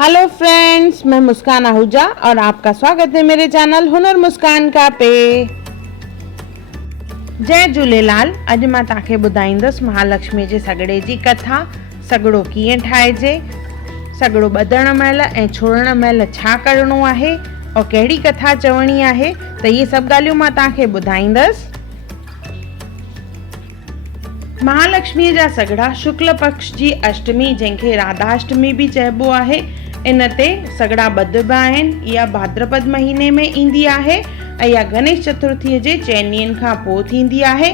Hello friends, मैं मुस्कान आहूजा और आपका स्वागत है मेरे चैनल हुनर मुस्कान का पे। जय झूलेलाल। अॼु मां तव्हांखे ॿुधाईंदसि महालक्ष्मी जे सॻड़े जी कथा। सॻड़ो कीअं ठाहिजे, सॻड़ो ॿधण महिल ऐं छोड़ण महिल छा करिणो आहे और कहिड़ी कथा चवणी आहे, त इहे सभु ॻाल्हियूं मां तव्हांखे ॿुधाईंदसि। महालक्ष्मी जा सॻड़ा शुक्ल पक्ष जी अष्टमी, जंहिंखे राधाष्टमी बि चइबो आहे, इन ते सॻड़ा ॿधबा आहिनि। इहा भाद्रपद महीने में ईंदी आहे ऐं इहा गणेश चतुर्थीअ जे 4 ॾींहंनि खां पोइ थींदी आहे।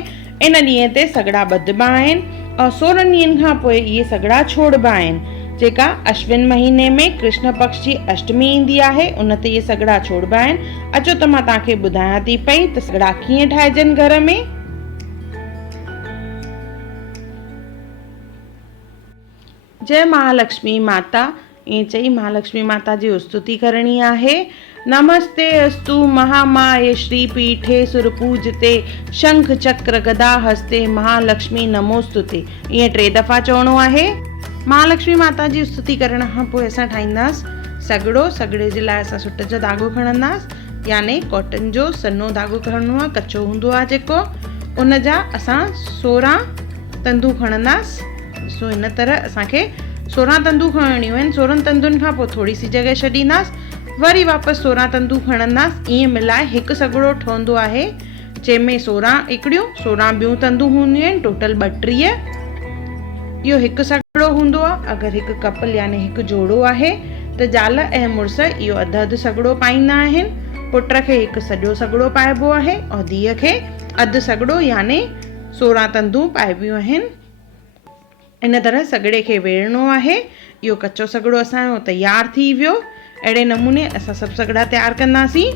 इन ॾींहं ते सॻड़ा ॿधबा आहिनि और 16 ॾींहंनि खां पोइ इहे सॻड़ा छोड़बा आहिनि। जेका अश्विन महीने में कृष्ण पक्ष जी अष्टमी ईंदी आहे, उन ते इहे सॻड़ा छोड़बा आहिनि। अचो त मां तव्हांखे ॿुधायां थी पई त सॻड़ा कीअं ठाहिजनि घर में। जय महालक्ष्मी माता। ईअं चई महालक्ष्मी माता जी स्तुति करणी आहे। नमस्ते अस्तु महामाये श्रीपीठे सुरपूजते, शंख चक्र गदा हस्ते, महालक्ष्मी नमोस्तुते। ईअं 3 दफ़ा चवणो आहे। महालक्ष्मी माता जी स्तुति करण खां पोइ असां ठाहींदासीं सॻड़ो। सॻड़े जे लाइ असां सुट जो धाॻो खणंदासीं, यानी कॉटन जो सन्हो धाॻो खणणो आहे, कचो हूंदो आहे जेको। उन जा असां 16 तंदू खणंदासीं। सो इन तरह असांखे 16 तंदू खणणियूं आहिनि। 16 तंदुनि खां पोइ थोरी सी जॻह छॾींदासीं, वरी वापसि 16 तंदू खणंदासीं। ईअं मिलाए हिकु सॻड़ो ठहंदो आहे, जंहिंमें 16 हिकिड़ियूं 16 ॿियूं तंदू हूंदियूं आहिनि, टोटल 32। इहो हिकु सॻड़ो हूंदो आहे। अगरि हिकु कपल यानी हिकु जोड़ो आहे त ज़ाल ऐं मुड़ुस इहो अधु सॻड़ो पाईंदा आहिनि। पुट खे हिकु सॼो सॻड़ो पाइबो आहे और धीअ खे अधु सॻड़ो यानी 16 तंदू पाइबियूं आहिनि। इन तरह सॻड़े खे वेड़णो आहे। इहो कचो सॻड़ो असांजो तयारु थी वियो। अहिड़े नमूने असां सभु सॻड़ा तयारु कंदासीं।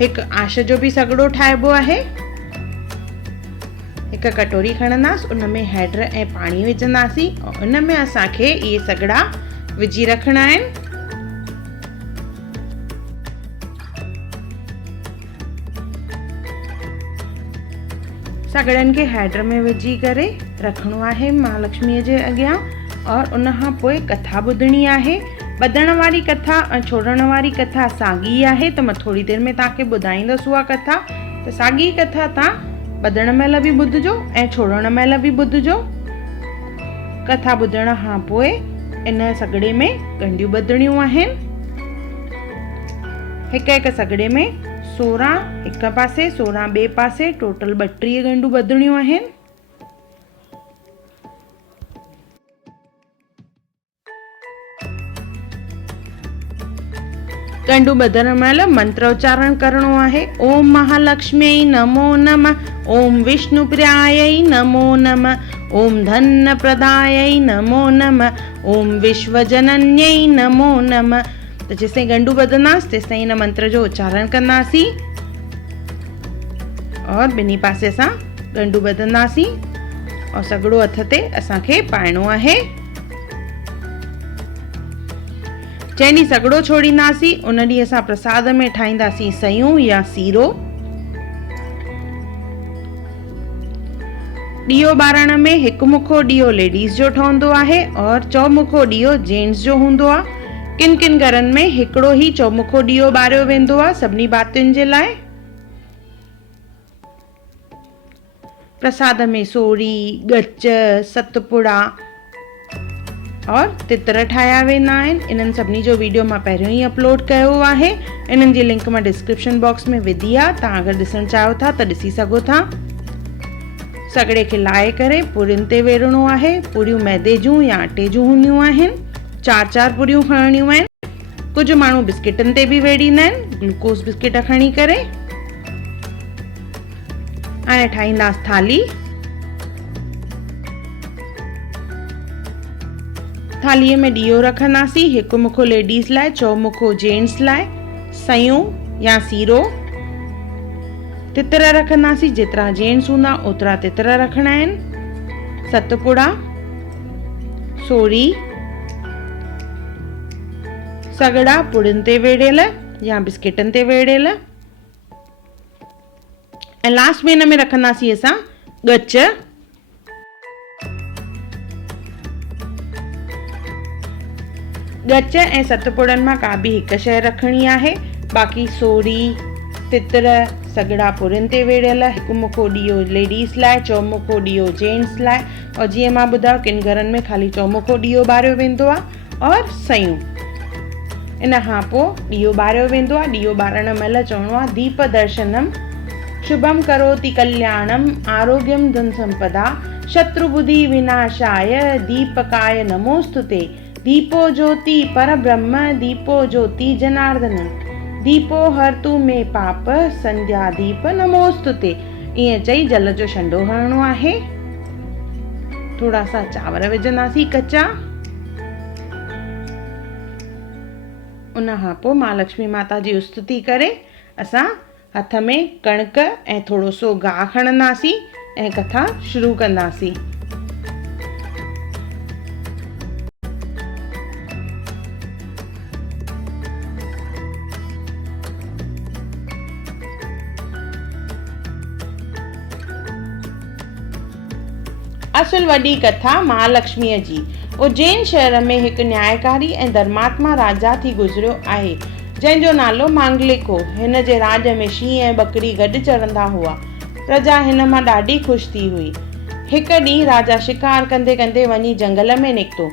हिकु आश जो बि सॻड़ो ठाहिबो आहे। हिकु कटोरी खणंदासीं, उन में हैड ऐं पाणी विझंदासीं और उन में असांखे इहे सॻड़ा विझी रखणा आहिनि। सॻड़नि खे हैड में विझी करे रखणो आहे महालक्ष्मीअ जे अॻियां और उन खां पोइ कथा ॿुधणी आहे। ॿधण वारी कथा ऐं छोड़ण वारी कथा साॻी आहे, त मां थोरी देरि में तव्हांखे ॿुधाईंदसि उहा कथा। त साॻी कथा तव्हां ॿधण महिल बि ॿुधिजो ऐं छोड़ण महिल बि ॿुधिजो। कथा ॿुधण खां पोइ इन सॻड़े में ॻंढियूं ॿधणियूं आहिनि। हिकु सॻड़े में 16 हिकु पासे 16 ॿिए पासे, टोटल 32 ॻंढूं ॿधणियूं आहिनि। ॻंढूं ॿधण महिल मंत्र उच्चारण करणो आहे। ओम महालक्ष्मी नमो नमः, ओम विष्णुप्रियायै नमो नमः, ओम धन प्रदायै नमो नमः, ओम विश्वजनन्यै नमो नमः। त जेसिताईं ॻंढूं ॿधंदासीं तेसिताईं इन मंत्र जो उच्चारण कंदासीं और ॿिन्ही पासे असां ॻंढूं ॿधंदासीं और सॻड़ो हथ ते असांखे पाइणो आहे। जंहिं ॾींहुं सॻड़ो छोड़ींदासीं उन ॾींहुं असां प्रसाद में ठाहींदासीं सयूं या सीरो। ॾीओ ॿारण में हिकु मुखो ॾीओ लेडीज़ जो ठहंदो आहे और चौमुखो ॾीओ जेंट्स जो हूंदो आहे। किन किन घरनि में हिकिड़ो ई चौमुखो ॾीओ ॿारियो वेंदो आहे सभिनी भातियुनि जे लाइ। प्रसाद में सोरी, ॻच, सतपुड़ा और तितर ठाहिया वेंदा आहिनि। इन्हनि सभिनी जो वीडियो मां पहिरियों ई अपलोड कयो आहे। इन्हनि जी लिंक मां डिस्क्रिप्शन बॉक्स में विधी आहे, तव्हां अगरि ॾिसणु चाहियो था त ॾिसी सघो था। सॻड़े खे लाहे करे पुरियुनि ते वेड़णो आहे। पुरियूं मैदे जूं या अटे जूं हूंदियूं आहिनि। 4 पुरियूं खणणियूं आहिनि। कुझु माण्हू बिस्किटनि ते बि वेड़ींदा आहिनि, ग्लूकोस बिस्किट खणी करे। हाणे ठाहींदासीं थाली। थालीअ में ॾीओ रखंदासीं, हिकु मुखो लेडीज़ लाइ, चौमुखो जेंट्स लाइ, सयूं या सीरो। तितर रखंदासीं, जेतिरा जेंट्स हूंदा ओतिरा तितर रखणा आहिनि। सतपुड़ा, सोरी, सॻड़ा पुड़ियुनि ते वेड़ियल या बिस्किटनि ते वेड़ियल ऐं लास्ट में हिन में रखंदासीं असां ॻच। ॻच ऐं सतपुड़नि मां का बि हिकु शइ रखणी आहे। बाक़ी सोरी, तितर, सॻड़ा पुरिन ते वेड़ियल, हिकु मुखो ॾीओ लेडीज़ लाइ, चौमुखो ॾीओ जेंट्स लाइ। और जीअं मां ॿुधायो किन घरनि में ख़ाली चौमुखो ॾीओ ॿारियो वेंदो आहे और सयूं। इन खां पोइ ॾीओ ॿारियो वेंदो आहे। ॾीओ ॿारण महिल चवणो आहे दीप दर्शनम शुभम करोति कल्याणम आरोग्यम धन संपदा शत्रुबुद्धि विनाशाय दीपकाय नमोस्तुते। दीपो ज्योति परब्रह्म दीपो ज्योति जनार्दन दीपो हरतु में पाप संध्या दीप नमोस्तुते। ईअं चई जल जो छंडो हरणो आहे। थोड़ा सा चांवर विझंदासीं कच्चा। उन खां पोइ महालक्ष्मी माता जी स्तुति करे असां हथ में कणिक ऐं थोरो सो गाहु खणंदासीं ऐं कथा शुरू कंदासीं। असुल वॾी कथा महालक्ष्मीअ जी। उज्जैन शहर में हिकु न्यायकारी ऐं धर्मात्मा राजा थी गुज़रियो आहे जंहिंजो नालो मांगलिक हो। हिन जे राज में शींहं ऐं बकरी गॾु चरंदा हुआ। प्रजा हिन मां ॾाढी ख़ुशि थी हुई। हिकु ॾींहुं राजा शिकार कंदे कंदे वञी जंगल में निकितो।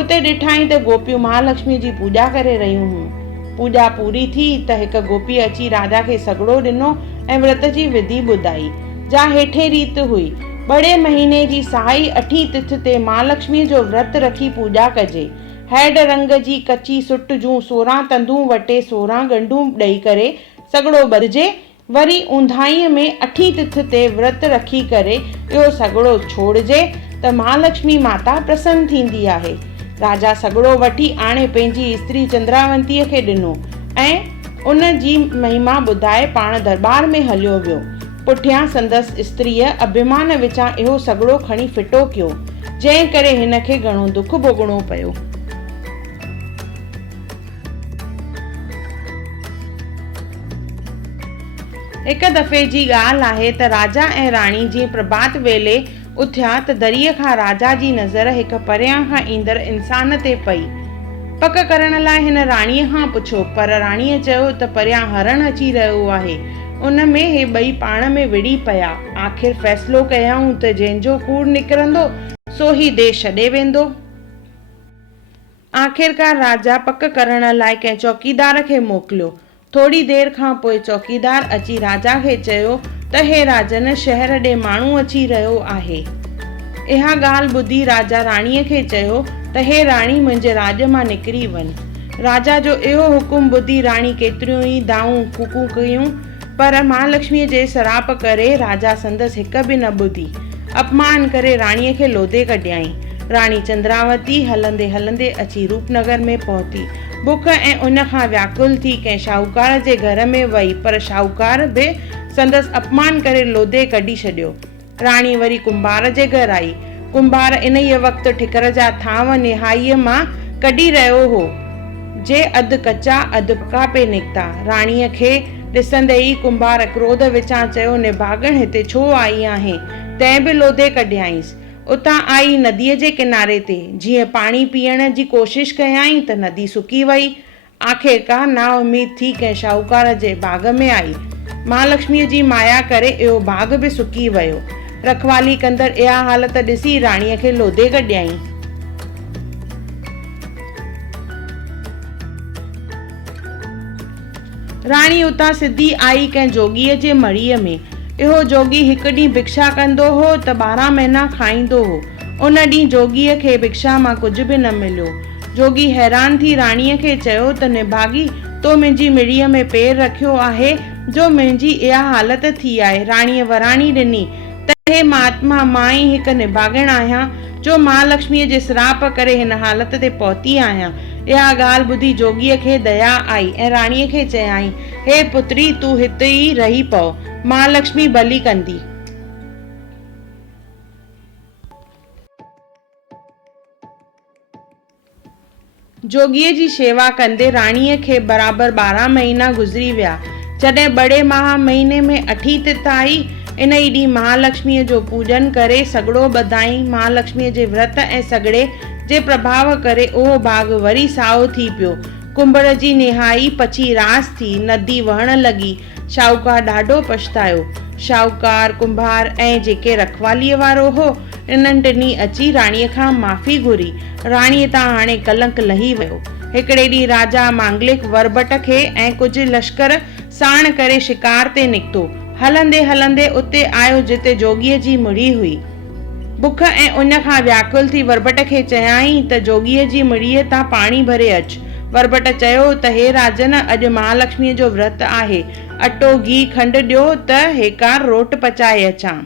उते ॾिठाई त गोपियूं महालक्ष्मी जी पूॼा करे रहियूं हुयूं। पूॼा पूरी थी त हिकु गोपी अची राजा खे सॻड़ो ॾिनो ऐं विर्त जी विधि ॿुधाई। जा हेठे रीत हुई, बड़े महीने जी साई अठी तिथ ते महालक्ष्मी जो व्रत रखी पूॼा कजे। हैड रंग जी कची सुट जूं 16 तंदूं वटे 16 गंढूं ॾेई करे सॻड़ो ॿधजे। वरी ऊंधाईअ में अठी तिथ ते व्रत रखी करे इहो सॻड़ो छोड़जे त महालक्ष्मी माता प्रसन्न थींदी आहे। राजा सॻड़ो वठी आणे पंहिंजी स्त्री चंद्रावंतीअ खे ॾिनो ऐं उन जी महिमा ॿुधाए पाण दरबार में हलियो वियो। पुठियां संदसि स्त्रीअ अभिमान विचां इहो सॻड़ो खणी फिटो कयो, जंहिं करे हिन खे घणो दुख भोगणो पियो। हिकु दफ़े जी ॻाल्हि आहे त राजा ऐं राणी जीअं प्रभात वेले उथिया त दरीअ खां राजा जी नज़र हिकु परियां खां ईंदड़ इंसान ते पई। पक करण लाइ हिन राणीअ खां पुछो, पर राणीअ चयो त परियां हरण अची रहियो आहे। उन में हे ॿई पाण में विड़ी पिया। आख़िर फ़ैसिलो कयऊं त जंहिंजो कूड़ निकिरंदो सो ही देश छॾे वेंदो। आख़िरकार राजा पक करण लाइ कंहिं चौकीदार खे मोकिलियो। थोड़ी देर खां पोइ चौकीदार अची राजा खे चयो त हे राजन, शहर ॾे माण्हू अची रहियो आहे। इहा ॻाल्हि ॿुधी राजा राणीअ खे चयो त हे राणी, मुंहिंजे राज मां निकिरी वञ। राजा जो इहो हुकुम ॿुधी राणी केतिरियूं ई दाऊं कूकू कयूं, पर महालक्ष्मीअ जे सराप करे राजा संदसि हिकु बि न ॿुधी। अपमान करे राणीअ खे लोधे कढियाई। राणी चंद्रावती हलंदे हलंदे अची रूपनगर में पहुती। बुख ऐं उन खां व्याकुल थी कंहिं शाहूकार जे घर में वई, पर शाहूकार बि संदसि अपमान करे लोधे कढी छॾियो। राणी वरी कुंभार जे घर आई। कुंभार इन ई वक़्तु ठिकर जा थांव निहाईअ मां कढी रहियो हो, जे अधु कचा अधु पका पे निकिता। राणीअ खे ॾिसंदे ई कुंभार क्रोध विचां चयो, निभागण हिते छो आई आहे? तंहिं बि लोधे कढियाईंसि। उतां आई नदीअ जे किनारे ते। जीअं पाणी पीअण जी कोशिश कयाई त नदी सुकी वई। आख़िरकार ना उमीद थी कंहिं शाहूकार जे बाग़ में आई। महालक्ष्मीअ जी माया करे इहो बाग़ बि सुकी वियो। रखवाली कंदड़ इहा हालत ॾिसी राणीअ खे लोधे कढियाई। राणी उतां सिधी आई कंहिं जोगीअ जे मड़ीअ में। इहो जोगी हिकु ॾींहुं भिक्षा कंदो हो त 12 महीना खाईंदो हो। उन ॾींहुं जोगीअ खे भिक्षा मां कुझु बि न मिलियो। जोगी हैरान थी राणीअ खे चयो त निभागी, तो मुंहिंजी मिड़ीअ में पेर रखियो आहे जो मुंहिंजी इहा हालत थी आहे। राणीअ वराणी ॾिनी त हे महात्मा, मां ई हिकु निभागण आहियां जो महालक्ष्मीअ जे श्राप करे हिन हालत ते पहुती आहियां। इहा ॻाल्हि ॿुधी जोगीअ खे दया आई ऐं राणीअ खे चयाईं, हे पुत्री, तूं हिते ई रही पओ, महालक्ष्मी भली कंदी। जोगीअ जी शेवा कंदे राणीअ खे बराबरि 12 महीना गुज़री विया। जॾहिं बड़े माह महीने में अठी तिथ आई, इन ई ॾींहुं महालक्ष्मीअ जो पूॼन करे सॻड़ो ॿधाई। महालक्ष्मीअ जे व्रत ऐं सॻड़े जे प्रभाव करे उहो बाग वरी साओ थी पियो। कुंभड़ जी निहाई पची रास थी, नदी वहण लॻी। शाहूकार ॾाढो पछतायो। शाहूकार, कुंभार ऐं जेके रखवालीअ वारो हो, इन्हनि टिनी अची राणीअ खां माफ़ी घुरी। राणीअ तां हाणे कलंक लही वियो। हिकिड़े ॾींहुं राजा मांगलिक वरबट खे ऐं कुझु लश्कर साण करे शिकार ते निकितो। हलंदे हलंदे उते आयो जिते जोगीअ जी मुड़ी हुई। बुख ऐं उन खां व्याकुल थी वरबट खे चयाईं त जोगीअ जी मुड़ीअ तां पाणी भरे अच। वरबट चयो त हे राजन, अॼु महालक्ष्मीअ जो व्रत आहे। अटो घी खंडु ॾियो त हेकार रोट पचाए अचां।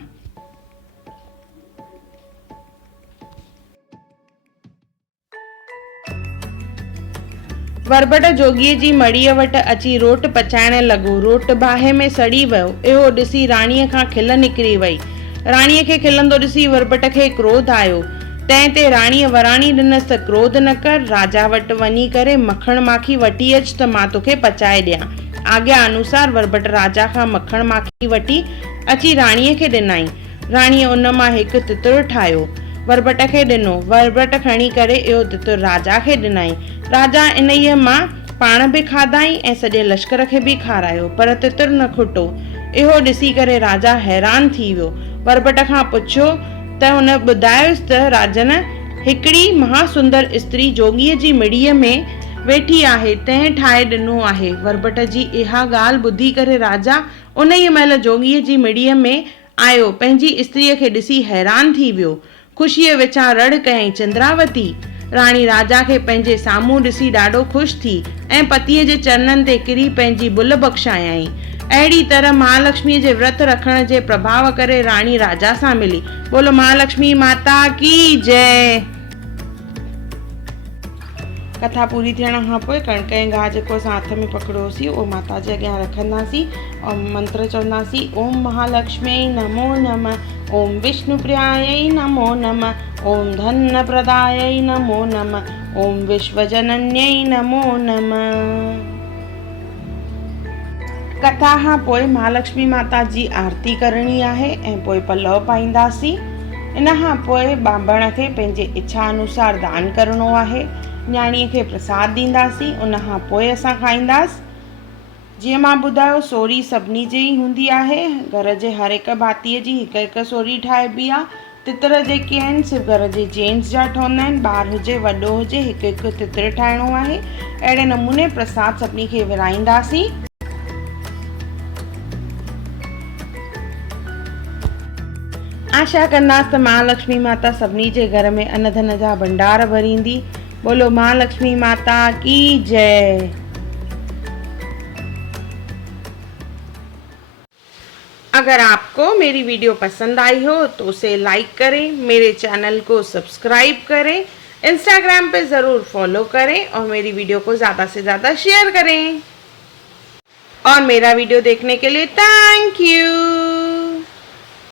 वरबट जोगीअ जी मड़ीअ वटि अची रोट पचाइण लॻो। रोट बाहि में सड़ी वियो। इहो ॾिसी राणीअ खां खिल निकिरी वई। राणीअ खे खिलंदो ॾिसी वरबट खे क्रोध आयो। तंहिं ते राणीअ वराणी ॾिनसि त क्रोध न कर, राजा वटि वञी करे मखण माखी वठी अच त मां तोखे पचाए ॾियां। आज्ञा अनुसार वरबट राजा खां मखण माखी वठी अची राणीअ खे ॾिनाई। राणीअ उन मां हिकु तितुरु ठाहियो, वरबट खे ॾिनो। वरबट खणी करे इहो तितुरु राजा खे ॾिनाई। राजा इन्हीअ मां पाण बि खाधाई ऐं सॼे लश्कर खे बि खारायो, पर तितुरु न खुटो। इहो ॾिसी करे राजा हैरान थी वियो। वरबट खां पुछियो त हुन ॿुधायोसि त राजन, हिकिड़ी महासुंदर स्त्री जोगीअ जी मिड़ीअ में वेठी आहे, तंहिं ठाहे ॾिनो आहे। वरबट जी इहा ॻाल्हि ॿुधी करे राजा उन ई महिल जोगीअ जी मिड़ीअ में आयो। पंहिंजी स्त्रीअ खे ॾिसी हैरान थी वियो। ख़ुशीअ विचां रड़ कयईं, चंद्रावती। राणी राजा खे पंहिंजे साम्हूं ॾिसी ॾाढो ख़ुशि थी ऐं पतीअ जे चरणनि ते किरी पंहिंजी भुल बख़्शायईं। अहिड़ी तरह महालक्ष्मीअ जे व्रत रखण जे प्रभाव करे राणी राजा सां मिली। बोलो महालक्ष्मी माता की जय। कथा पूरी थियण खां पोइ कणिक ऐं गाहु जेको असां हथ में पकड़ियोसीं उहो माता जे अॻियां रखंदासीं और मंत्र चवंदासीं, ओम महालक्ष्मी नमो नमः, ओम विष्णुप्रियायै नमो नमः, ओम धन प्रदायै नमो नमः, ओम विश्वजनन्यै नमो नमः। कथा खां पोइ महालक्ष्मी माता जी आरती करणी आहे ऐं पोइ पलव पाईंदासीं। इन खां पोइ ॿांभण खे पंहिंजे इच्छा अनुसार दान करिणो आहे। न्याणीअ खे प्रसाद ॾींदासीं, उन खां पोइ असां खाईंदासीं। जीअं मां ॿुधायो, सोरी सभिनी जी हूंदी आहे। घर जे हर हिकु भातीअ जी हिकु हिकु सोरी ठाहिबी आहे। तितर जेके आहिनि सिर्फ़ु घर जे जेंट्स जा ठहंदा आहिनि। ॿार हुजे वॾो हुजे, हिकु हिकु तितर ठाहिणो आहे। अहिड़े नमूने प्रसाद सभिनी खे विराईंदासीं। आशा कंदासीं त महालक्ष्मी माता सभिनी जे घर में अन्न धन जा भंडार भरींदी। बोलो महालक्ष्मी माता की जय। अगर आपको मेरी वीडियो पसंद आई हो तो उसे लाइक करें, मेरे चैनल को सब्सक्राइब करें, इंस्टाग्राम पे ज़रूर फॉलो करें और मेरी वीडियो को ज़्यादा से ज़्यादा शेयर करें। और मेरा वीडियो देखने के लिए थैंक यू।